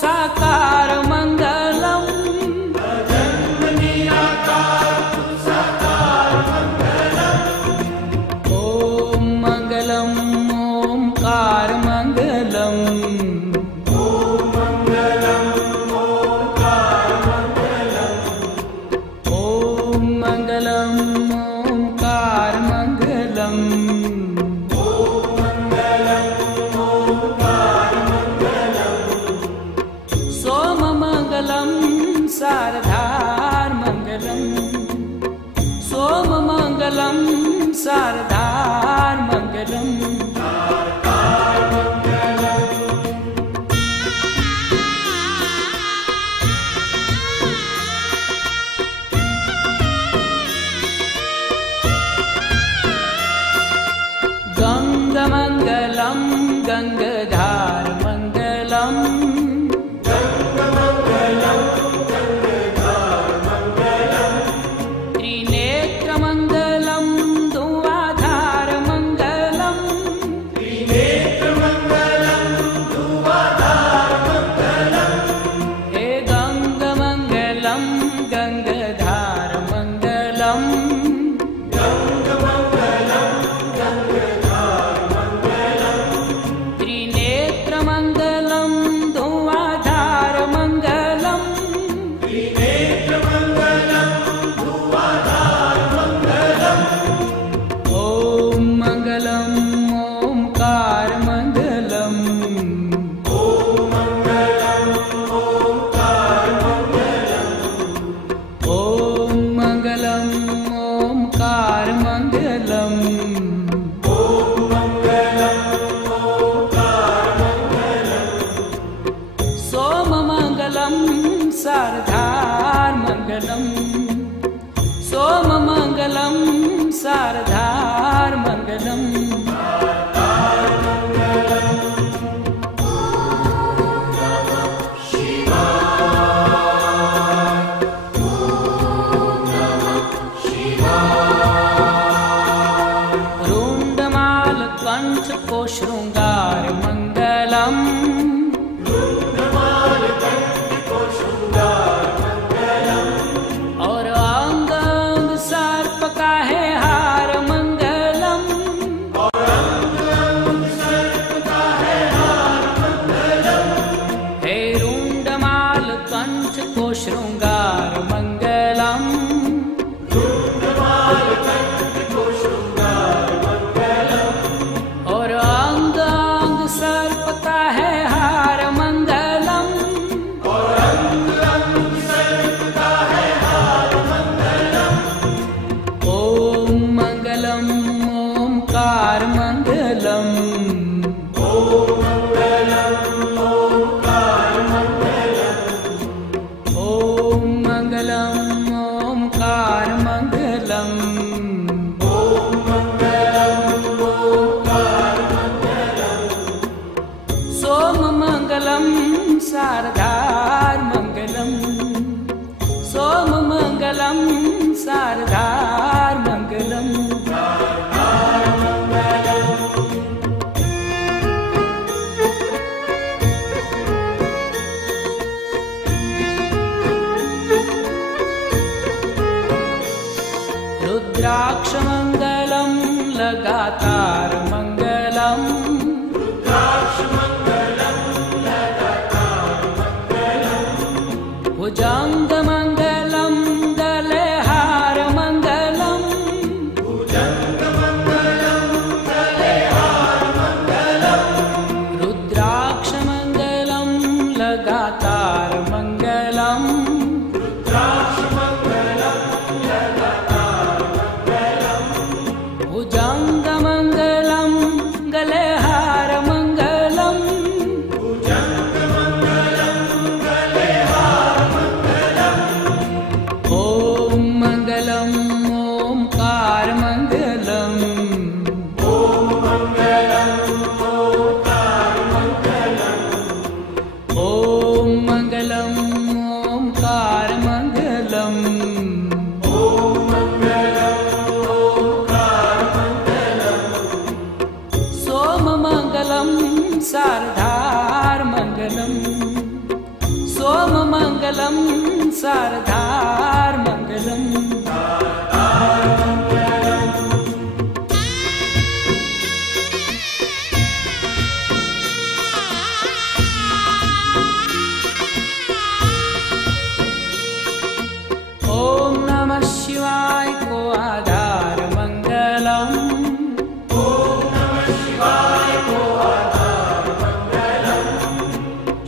साकार मंगलम ओम मंगलम ओमकार मंगलम ओम मंगलम ओमकार मंगलम सोम मंगलम शारदार मंगलम सोम मंगलम शारदार मंगलम गंगमंगलम गंगाधार मंगलम त्रिनेत्रमंगलम धुआधार मंगलम हे गंगमंगलम गंगाधार मंगलम त्रिनेत्रमंगलम धुआधार मंगलम ओम मंगलम ओमकार मंगलम ओम मंगलम ओमकार मंगलम सोम मंगलम शारदार मंगलम सोम मंगलम शारदार मंगलम रुंडमाल कंठ को श्रृंगार मंगलम और अंग अंग सर्प का है हार मंगलम हे रुंडमाल कंठ को श्रृंगार मंगलम और अंग अंग सर्प का है हार मंगलम ओम मंगलम ओमकार मंगलम ओम मंगलम ओमकार मंगलम सोम मंगलम शारदार मंगलम सोम मंगलम शारदार मंगलम रुद्राक्ष मंगलम लगातार मंगलम भुजंग मंगलम गले हार मंगलम रुद्राक्ष मंगलम लगातार मंगलम भुजंग मंगलम गले हार मंगलम ओम मंगलम ओमकार मंगलम ओम मंगलम ओमकार मंगलम सोम मंगलम शारदार मंगलम मंगलम शारदार मंगलम। ओम नमः शिवाय को आधार मंगलम। ओम नमः शिवाय को आधार मंगलम।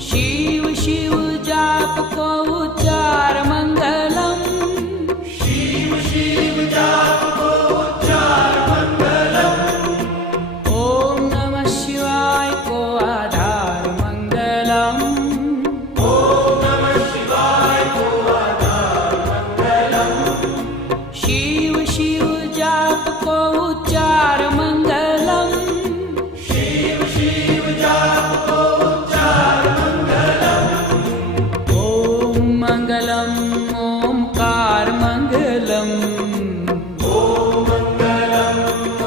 शिव शिव जाप को उच्चार मंगलम। शिव शिव जाप को उच्चार मंगलम। ओम नमः शिवाय को आधार मंगलम। ओम नमः शिवाय को आधार मंगलम। शिव शिव जाप को उच्चार मंगलम। शिव शिव जाप को उच्चार मंगलम। ओम मंगलम ओमकार मंगलम। ओम मंगलम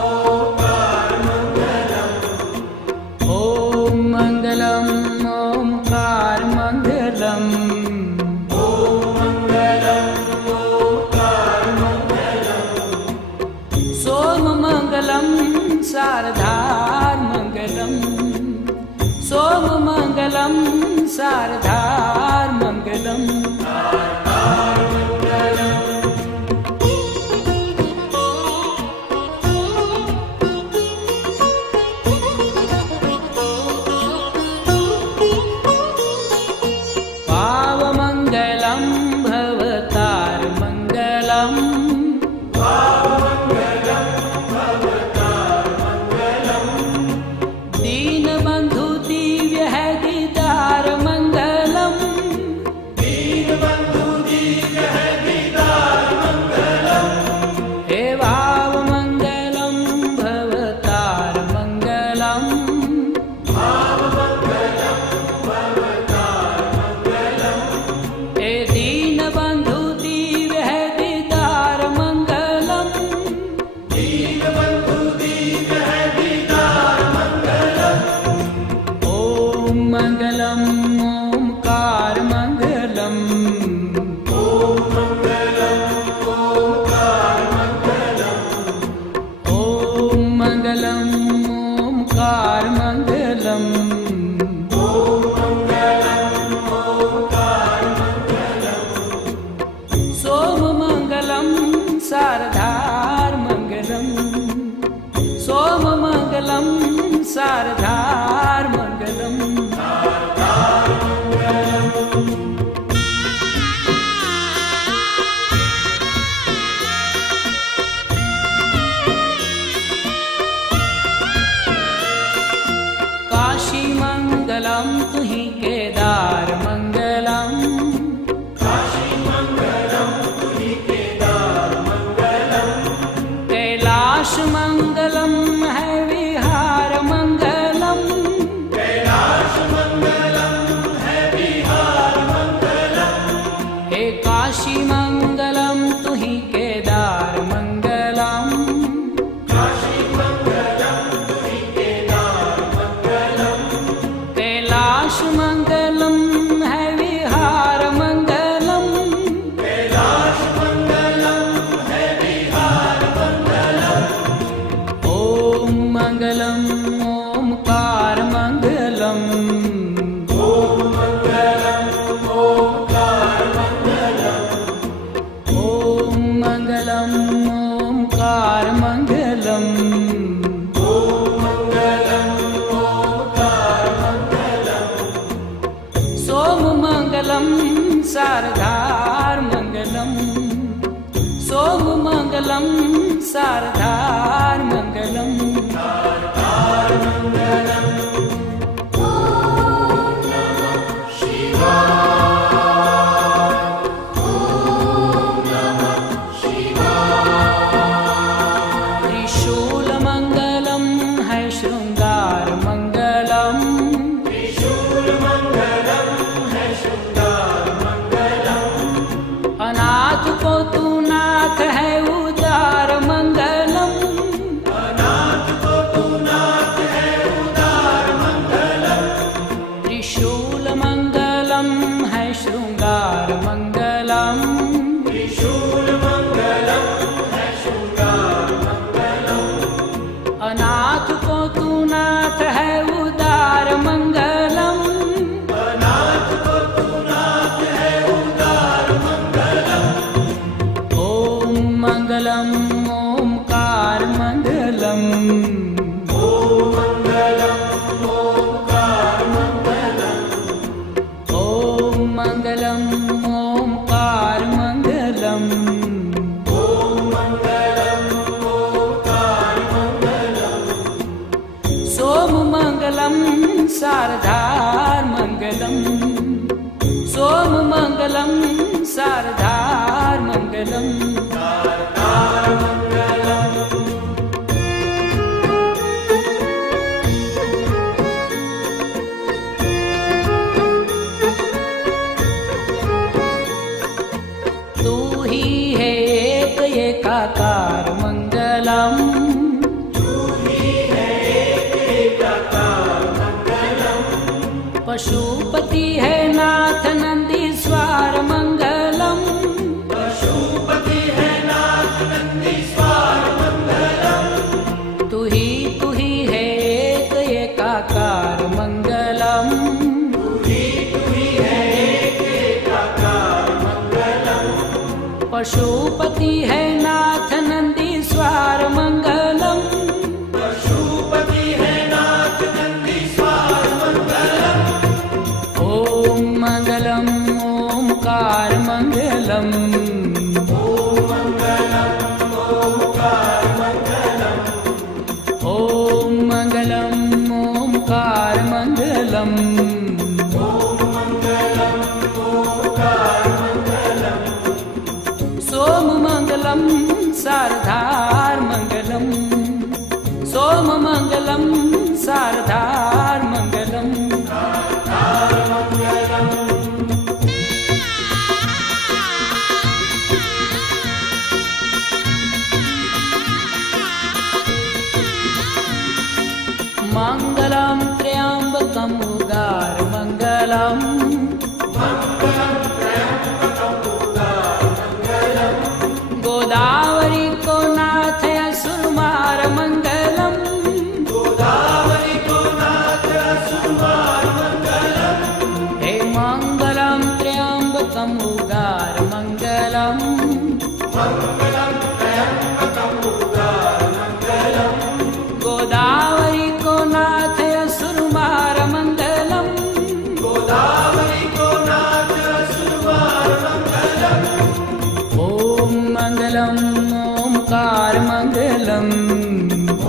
ओंकार मंगलम। ओम मंगलम ओमकार मंगलम। ओम मंगलम ओंकार मंगलम। सोम मंगलम शारदार मंगलम। सोम मंगलम शारदार मंगलम। पाव मंगलम भवतार मंगलम। दीन बंधु दिव्य है दीदार मंगलम। दीन बंधु दिव्य है दीदार मंगलम। हे भाव मंगलम भवतार मंगलम। भाव मंगलम भवतार मंगलम। हे दीन बंधु दिव्य है दीदार मंगलम। दीन बंधु दिव्य है दीदार मंगलम। ओम मंगलम ओमकार मंगलम। ओम मंगलम ओंकार मंगलम। ओम मंगलम ओमकार मंगलम। ओम मंगलम ओंकार मंगलम। सोम मंगलम शारदार मंगलम। सोम मंगलम शारदार मंगलम। काशी मंगलम तुहि केदार मंगलम। काशी मंगलम तुहि केदार मंगलम। कैलाश मंगलम है विहार मंगलम। कैलाश मंगलम है विहार मंगलम। हे काशी मंगलम तुहि केदार मंगलम। काशी मंगलम तुहि केदार मंगलम। कैलाश मंगलम है विहार मंगलम। कैलाश मंगलम है विहार मंगलम। ओम मंगलम ओमकार मंगलम। ओम मंगलम ओंकार मंगलम। ओम मंगलम ओमकार मंगलम। ओम मंगलम ओंकार मंगलम। सोम मंगलम शारदार मंगलम। सोम मंगलम शारदार मंगलम। त्रिशूल मंगलम है श्रृंगार मंगलम। त्रिशूल मंगलम है श्रृंगार मंगलम। अनाथ को तू नाथ है उदार मंगलम। अनाथ को तू नाथ है उदार मंगलम। त्रिशूल मंगलम है श्रृंगार मंगलम। त्रिशूलमङ्गलं है शृङ्गारमङ्गलम्। अनाथ को तू नाथ है उदार मंगलम। अनाथ को तू नाथ है उदारमङ्गलम्। ओम मंगलम ओमकार मंगलम। ॐ मङ्गलम् ओङ्कारमङ्गलम्। ओम मंगलम ओमकार मंगलम। ॐ मङ्गलम् ओङ्कारमङ्गलम्। सोम मंगलम शारदार मंगलम। सोम मंगलम शारदार मंगलम। तू ही है एक एकाकार मंगलम। पशुपति है नाथ नंदीश्वर मंगलम। पशुपति है नाथ नंदीश्वर मंगलम्। तू ही है एक एकाकार मंगलम। तुही है एक एकाकार मंगलम्। पशुपति है नाथ नंदीश्वर मंगलम। पशुपति है नाथ नंदीश्वर मंगलम्। ओम मंगलम ओमकार मंगलम। ॐ मङ्गलम् ओङ्कारमङ्गलम्। ओम मंगलम ओमकार मंगलम। ॐ मङ्गलम् ओङ्कारमङ्गलम्। सोम मंगलम शारदार मंगलम। सोम मंगलम शारदार मंगलम। मंगलम त्र्यंबकम उदार मंगलम। गोदावरी को नाथ असुरमार मंगलम। गोदावरी को नाथ असुरमार मंगलम्। हे मंगलम त्र्यंबकम उदार मंगलम। मङ्गलं त्र्यम्बकं उदारमङ्गलम्। गोदावरी को नाथ असुरमार मंगलम। गोदावरी को नाथ असुरमार मंगलम्। ओम मंगलम ओमकार मंगलम।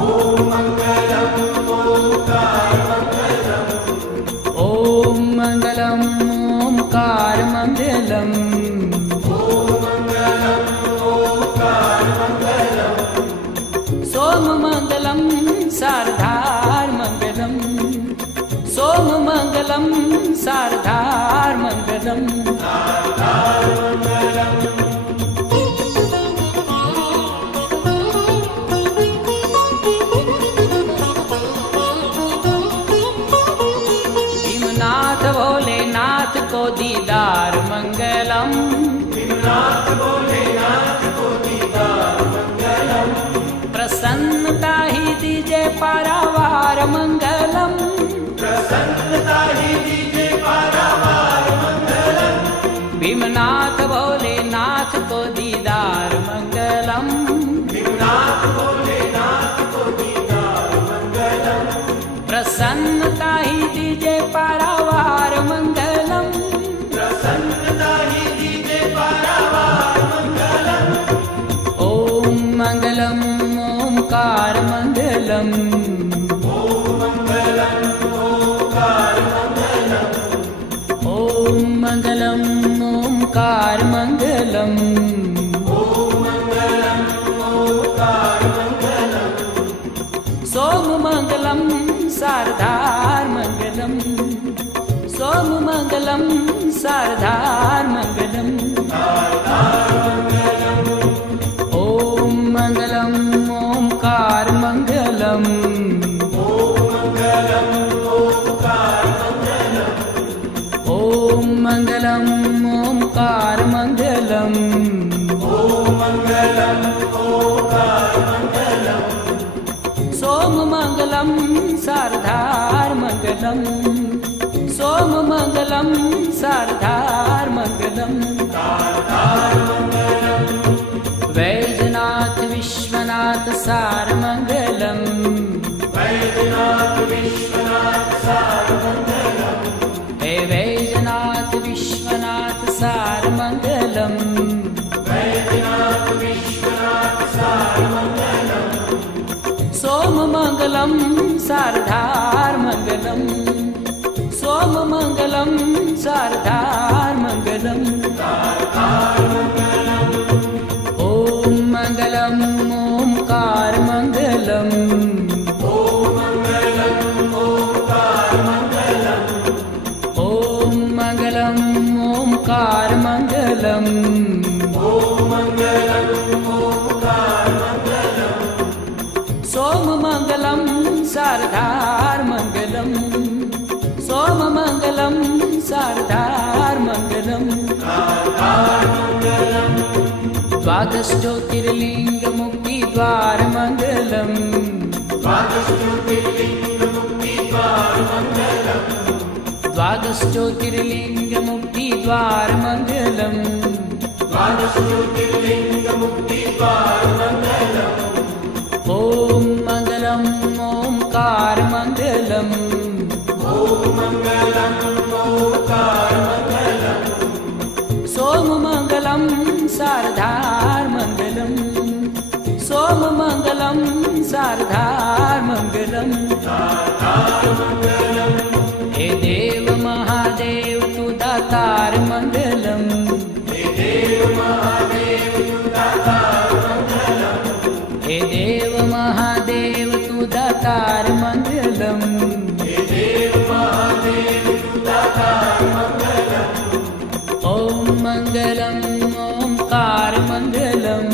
ॐ मङ्गलम् ओङ्कारमङ्गलम्। ओम मंगलम ओमकार मंगलम। ॐ मङ्गलम् ओङ्कारमङ्गलम्। सोम मंगलम शारदार मंगलम। सोम मंगलम शारदार मंगलम। भीमनाथ भोलेनाथ को दीदार मंगलम। भीमनाथ भोलेनाथ को दीदार मंगलम्। प्रसन्नता ही दीजे पारावार मंगलम। प्रसन्नता ही दीजे पारावार मंगलम्। भीमनाथ भोलेनाथ को दीदार मंगलम। भीमनाथ भोलेनाथ को दीदार मंगलम्। प्रसन्नता ही दीजे पारावार मंगलम। प्रसन्नता ही दीजे पारावार मंगलम्। ओम मंगलम ओमकार मंगलम। ॐ मङ्गलम् ओङ्कारमङ्गलम्। ओम मंगलम ओमकार मंगलम। ॐ मङ्गलम् ओङ्कारमङ्गलम्। सोम मंगलम शारदार मंगलम। सोम मंगलम शारदार मंगलम। ओम मंगलम ओमकार मंगलम। ॐ मङ्गलम् ओङ्कारमङ्गलम्। ओम मंगलम ओंकार मंगलम। ओम मंगलम ओंकार मंगलम। सोम मंगलम शारदार मंगलम। सोम मंगलम शारदार मंगलम। शारदार मंगलम। वैजनाथ विश्वनाथ सार मंगलम। वैजनाथ विश्वनाथ सार मंगलम। हे वैजनाथ विश्वनाथ सार मंगलम। वैजनाथ विश्वनाथ सार मंगलम। सोम मंगलम शारदार मंगलम। सोम मंगलम शारदार मंगलम। शारदार मंगलम। ओम मंगलम ओंकार मंगलम। ओम मंगलम ओंकार मंगलम। ओम मंगलम ओंकार मंगलम। ओम मंगलम ओंकार मंगलम। सोम मंगलम शारदार मंगलम। सोम मंगलम शारदार मंगलम। शारदार मंगलम। द्वादश ज्योतिर्लिंग मुक्ति द्वार मंगलम। द्वादश ज्योतिर्लिंग मुक्ति द्वार मंगलम। द्वादश ज्योतिर्लिंग मुक्ति द्वार मंगलम। द्वादश ज्योतिर्लिंग मुक्ति द्वार मंगलम। ओम मंगलम ओंकार मंगलम। ओम मंगलम ओंकार मंगलम। सोम मंगलम शारदार मंगलम। सोम मंगलम शारदार मंगलम। शारदार मंगलम। हे देव महादेव तू दातार मंगलम। हे देव महादेव तू दातार मंगलम। हे देव महादेव तू दातार मंगलम। हे देव महादेव तू दातार मंगलम। ओम मंगलम ओंकार मंगलम।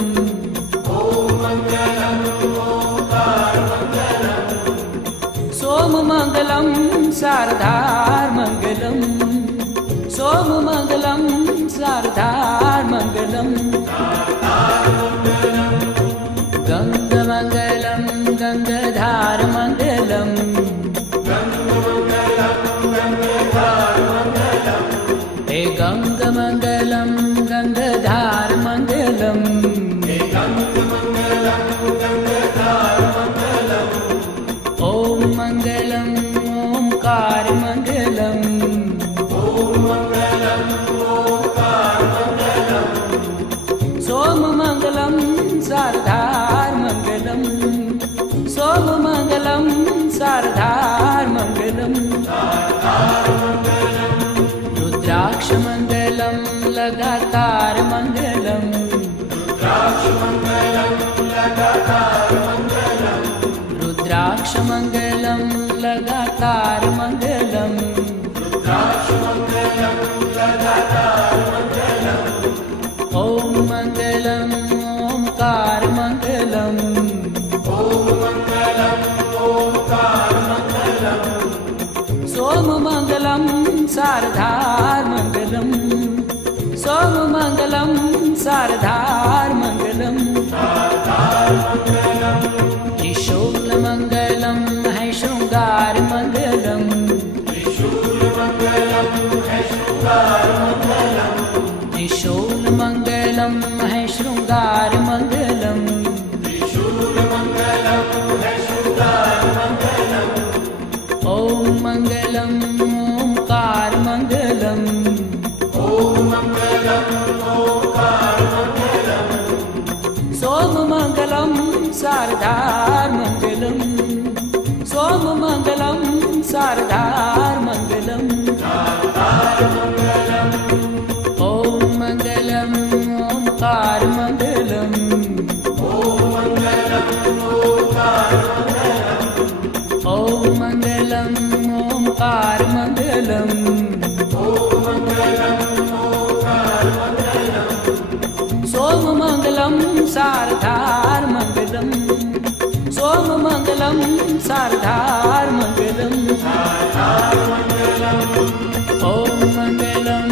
ओम मंगलम ओंकार मंगलम। सोम मंगलम शारदार मंगलम। सोम मंगलम शारदार मंगलम। शारदार मंगलम। गंग मंगलम गंगाधार मंगलम। गंग मंगलम गंगाधार मंगलम। हे गंग मंगलम गंगाधार मंगलम। हे गंग मंगलम गंगाधार मंगलम। ओम मंगलम ओंकार मंगलम। ओम मंगलम ओंकार मंगलम। सोम मंगलम शारदार मंगलम। सोम मंगलम शारदार मंगलम। शारदार मंगलम। रुद्राक्ष मंगलम लगातार मंगलम। रुद्राक्ष मंगलम लगातार मंगलम। रुद्राक्ष मंगलम लगातार मंगलम। रुद्राक्ष मंगलम लगातार मंगलम। ओम मंगलम ओंकार मंगलम। ओम मंगलम ओंकार मंगलम। सोम मंगलम शारदार मंगलम। सोम मंगलम शारदार मंगलम। शारदार मंगलम। त्रिशूल मंगलम है शृंगार मंगलम। त्रिशूल मंगलम है शृंगार मंगलम। त्रिशूल मंगलम है शृंगार मंगलम। त्रिशूल मंगलम है शृंगार मंगलम। ओम मंगलम ओंकार मंगलम। ओम मंगलम ओंकार मंगलम। सोम मंगलम शारदार मंगलम। सोम मंगलम शारदार मंगलम। शारदार मंगलम। ओम मंगलम ओंकार मंगलम। ओम मंगलम ओंकार मंगलम। ओम मंगलम ओंकार मंगलम। ओम मंगलम ओंकार मंगलम। सोम मंगलम शारदार मंगलम। सोम मंगलम शारदार मंगलम। शारदार मंगलम। ओम मंगलम